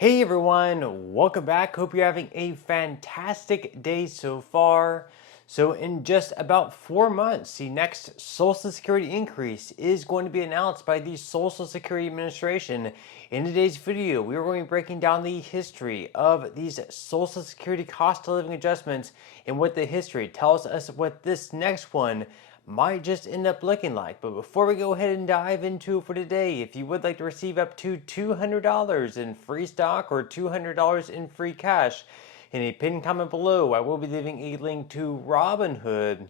Hey everyone, welcome back. Hope you're having a fantastic day so far. So, in just about 4 months, the next Social Security increase is going to be announced by the Social Security Administration. In today's video, we are going to be breaking down the history of these Social Security cost of living adjustments and what the history tells us what this next one might just end up looking like. But before we go ahead and dive into it for today, if you would like to receive up to $200 in free stock or $200 in free cash, in a pinned comment below, I will be leaving a link to Robinhood.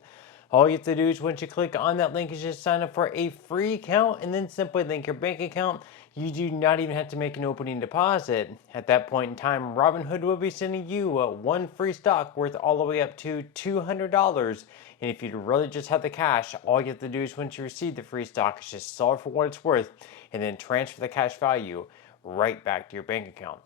All you have to do is once you click on that link is just sign up for a free account and then simply link your bank account. You do not even have to make an opening deposit. At that point in time, Robinhood will be sending you one free stock worth all the way up to $200. And if you really just have the cash, all you have to do is once you receive the free stock is just sell it for what it's worth and then transfer the cash value right back to your bank account.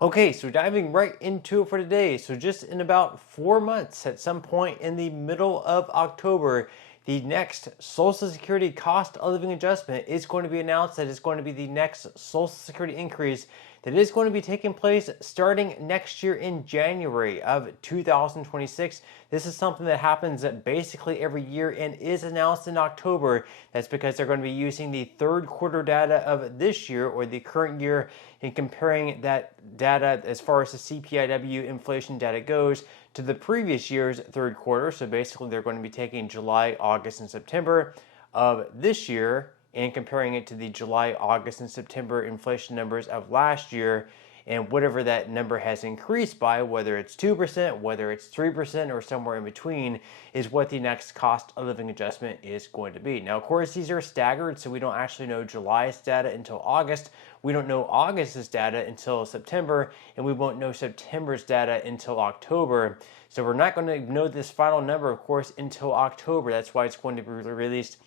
Okay, so diving right into it for today. So just in about 4 months, at some point in the middle of October, the next Social Security cost of living adjustment is going to be announced. That is going to be the next Social Security increase that is going to be taking place starting next year in January of 2026. This is something that happens basically every year and is announced in October. That's because they're going to be using the third quarter data of this year or the current year and comparing that data as far as the CPIW inflation data goes to the previous year's third quarter. So basically they're going to be taking July, August, and September of this year and comparing it to the July, August, and September inflation numbers of last year, and whatever that number has increased by, whether it's 2%, whether it's 3%, or somewhere in between, is what the next cost of living adjustment is going to be. Now, of course, these are staggered, so we don't actually know July's data until August. We don't know August's data until September, and we won't know September's data until October. So we're not going to know this final number, of course, until October. That's why it's going to be released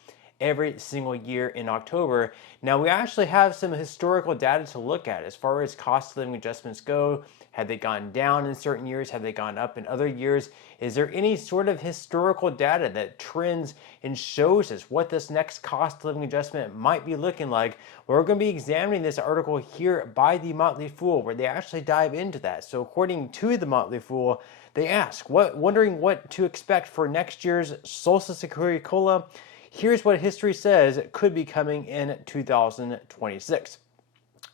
every single year in October. Now, we actually have some historical data to look at as far as cost of living adjustments go. Have they gone down in certain years? Have they gone up in other years? Is there any sort of historical data that trends and shows us what this next cost of living adjustment might be looking like? We're going to be examining this article here by the Motley Fool, where they actually dive into that. So according to the Motley Fool, they ask, wondering what to expect for next year's Social Security COLA. Here's what history says could be coming in 2026.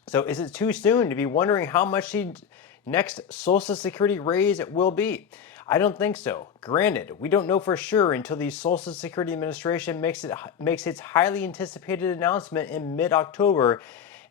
So is it too soon to be wondering how much the next Social Security raise will be? I don't think so. Granted, we don't know for sure until the Social Security Administration makes its highly anticipated announcement in mid-October.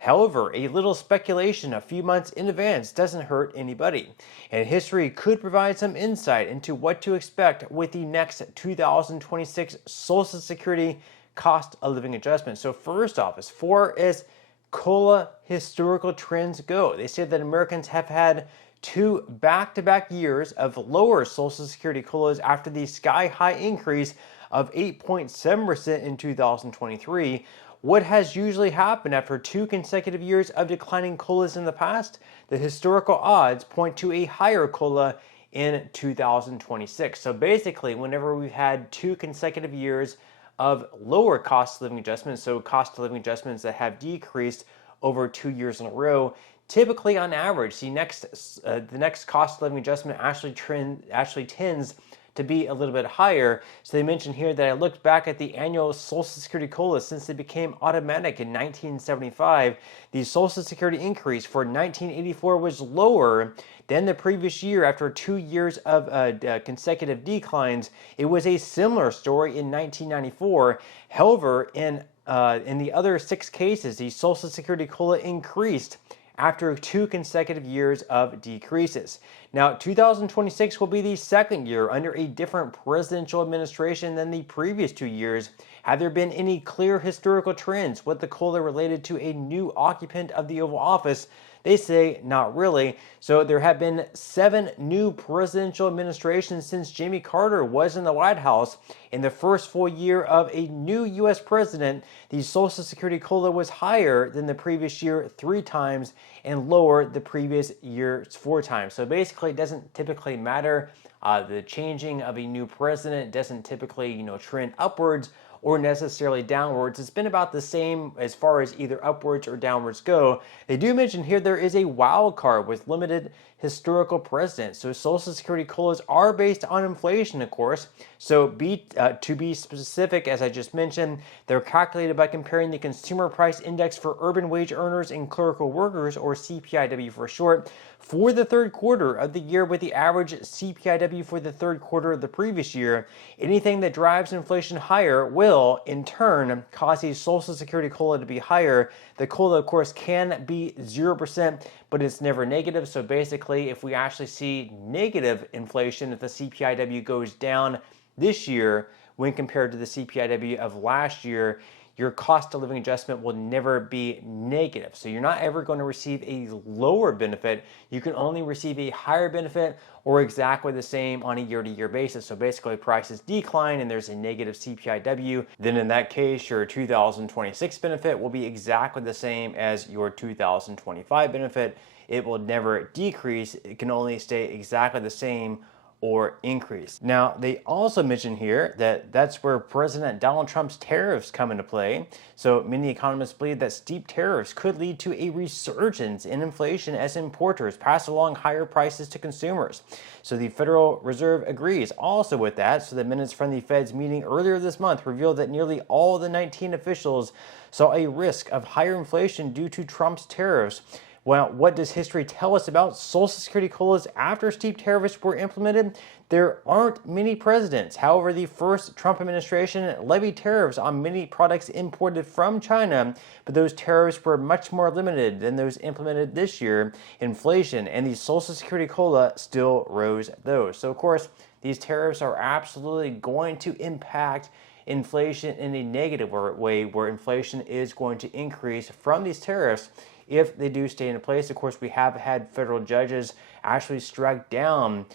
However, a little speculation a few months in advance doesn't hurt anybody, and history could provide some insight into what to expect with the next 2026 Social Security cost of living adjustment. So first off, as far as COLA historical trends go, they say that Americans have had two back-to-back years of lower Social Security COLAs after the sky-high increase of 8.7% in 2023. What has usually happened after two consecutive years of declining COLAs in the past? The historical odds point to a higher COLA in 2026. So basically, whenever we've had two consecutive years of lower cost of living adjustments, so cost of living adjustments that have decreased over 2 years in a row, typically on average, the next cost of living adjustment actually tends to be a little bit higher. So they mentioned here that I looked back at the annual Social Security COLA since they became automatic in 1975. The Social Security increase for 1984 was lower than the previous year after 2 years of consecutive declines. It was a similar story in 1994. However, in the other 6 cases, the Social Security COLA increased after 2 consecutive years of decreases. Now, 2026 will be the second year under a different presidential administration than the previous 2 years. Have there been any clear historical trends with the COLA related to a new occupant of the Oval Office? They say not really. So there have been 7 new presidential administrations since Jimmy Carter was in the White House. In the first full year of a new U.S. president, the Social Security COLA was higher than the previous year 3 times and lower the previous year 4 times. So basically, it doesn't typically matter. The changing of a new president doesn't typically, trend upwards or necessarily downwards. It's been about the same as far as either upwards or downwards go. They do mention here there is a wild card with limited historical precedent. So Social Security COLAs are based on inflation, of course. So to be specific, as I just mentioned, they're calculated by comparing the Consumer Price Index for urban wage earners and clerical workers, or CPIW for short, for the third quarter of the year with the average CPIW for the third quarter of the previous year. Anything that drives inflation higher will, in turn, cause the Social Security COLA to be higher. The COLA, of course, can be 0%, but it's never negative. So basically, if we actually see negative inflation, if the CPIW goes down this year when compared to the CPIW of last year, your cost of living adjustment will never be negative. So you're not ever going to receive a lower benefit. You can only receive a higher benefit or exactly the same on a year-to-year basis. So basically prices decline and there's a negative CPIW, then in that case your 2026 benefit will be exactly the same as your 2025 benefit. It will never decrease. It can only stay exactly the same or increase. Now, they also mention here that that's where President Donald Trump's tariffs come into play. So many economists believe that steep tariffs could lead to a resurgence in inflation as importers pass along higher prices to consumers. So the Federal Reserve agrees also with that. So the minutes from the Fed's meeting earlier this month revealed that nearly all the 19 officials saw a risk of higher inflation due to Trump's tariffs. Well, what does history tell us about Social Security COLAs after steep tariffs were implemented? There aren't many presidents. However, the first Trump administration levied tariffs on many products imported from China, but those tariffs were much more limited than those implemented this year. Inflation and the Social Security COLA still rose those. So, of course, these tariffs are absolutely going to impact inflation in a negative way, where inflation is going to increase from these tariffs if they do stay in place. Of course, we have had federal judges actually strike down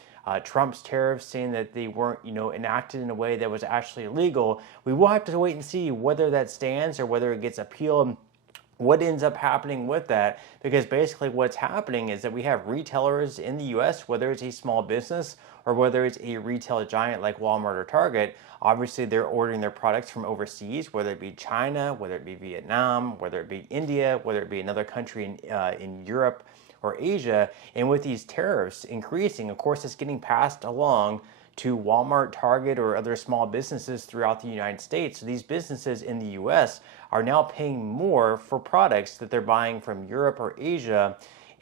Trump's tariffs, saying that they weren't, enacted in a way that was actually illegal. We will have to wait and see whether that stands or whether it gets appealed. What ends up happening with that, because basically what's happening is that we have retailers in the U.S., whether it's a small business or whether it's a retail giant like Walmart or Target. Obviously, they're ordering their products from overseas, whether it be China, whether it be Vietnam, whether it be India, whether it be another country in Europe or Asia. And with these tariffs increasing, of course, it's getting passed along to Walmart, Target, or other small businesses throughout the United States. So these businesses in the U.S. are now paying more for products that they're buying from Europe or Asia.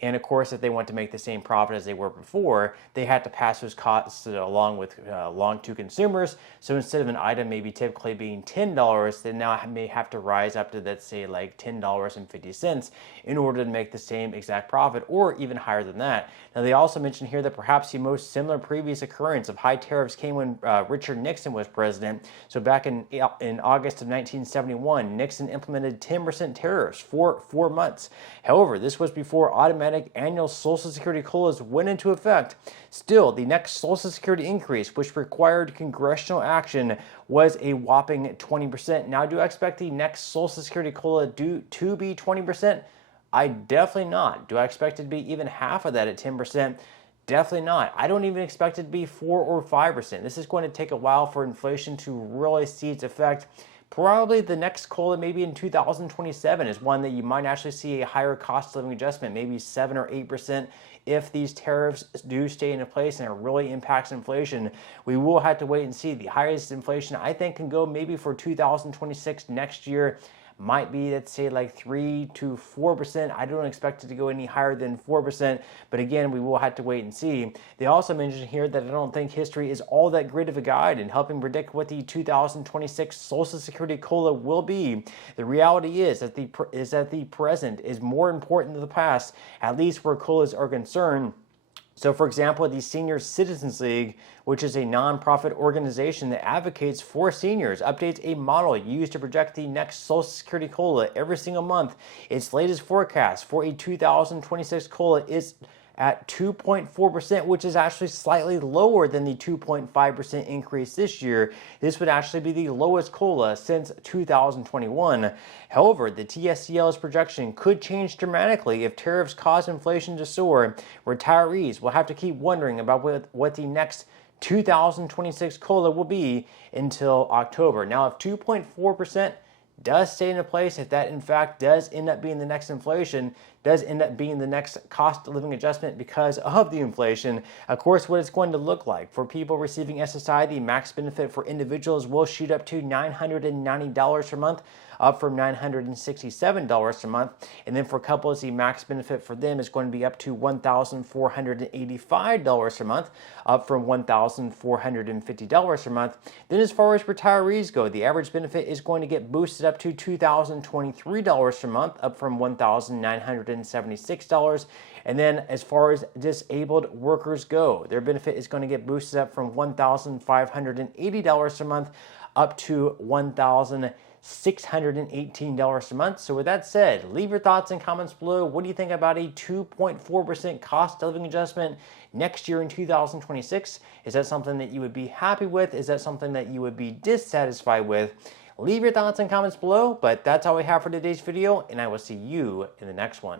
And of course, if they want to make the same profit as they were before, they had to pass those costs along to consumers. So instead of an item maybe typically being $10, they now may have to rise up to, let's say, like $10.50 in order to make the same exact profit, or even higher than that. Now, they also mentioned here that perhaps the most similar previous occurrence of high tariffs came when Richard Nixon was president. So back in August of 1971, Nixon implemented 10% tariffs for 4 months. However, this was before automatic annual Social Security COLAs went into effect. Still, the next Social Security increase, which required congressional action, was a whopping 20%. Now, do I expect the next Social Security COLA to be 20%? I definitely not. Do I expect it to be even half of that at 10%? Definitely not. I don't even expect it to be 4 or 5%. This is going to take a while for inflation to really see its effect. Probably the next COLA, maybe in 2027, is one that you might actually see a higher cost of living adjustment, maybe 7 or 8%. If these tariffs do stay in place and it really impacts inflation, we will have to wait and see. The highest inflation I think can go maybe for 2026 next year might be, let's say, like 3 to 4%. I don't expect it to go any higher than 4%, but again, we will have to wait and see. They also mentioned here that I don't think history is all that great of a guide in helping predict what the 2026 Social Security COLA will be. The reality is that the present is more important than the past, at least where COLAs are concerned. So, for example, the Senior Citizens League, which is a nonprofit organization that advocates for seniors, updates a model used to project the next Social Security COLA every single month. Its latest forecast for a 2026 COLA is at 2.4%, which is actually slightly lower than the 2.5% increase this year. This would actually be the lowest COLA since 2021. However, the TSCL's projection could change dramatically if tariffs cause inflation to soar. Retirees will have to keep wondering about what the next 2026 COLA will be until October. Now, if 2.4% does stay into place, if that in fact does end up being the next inflation, does end up being the next cost of living adjustment because of the inflation, of course, what it's going to look like for people receiving SSI, the max benefit for individuals will shoot up to $990 per month, up from $967 a month. And then for couples, the max benefit for them is going to be up to $1,485 a month, up from $1,450 a month. Then as far as retirees go, the average benefit is going to get boosted up to $2,023 a month, up from $1,976. And then as far as disabled workers go, their benefit is going to get boosted up from $1,580 a month, up to $1,618 a month. So with that said, leave your thoughts and comments below. What do you think about a 2.4% cost of living adjustment next year in 2026? Is that something that you would be happy with? Is that something that you would be dissatisfied with? Leave your thoughts and comments below, but that's all we have for today's video, and I will see you in the next one.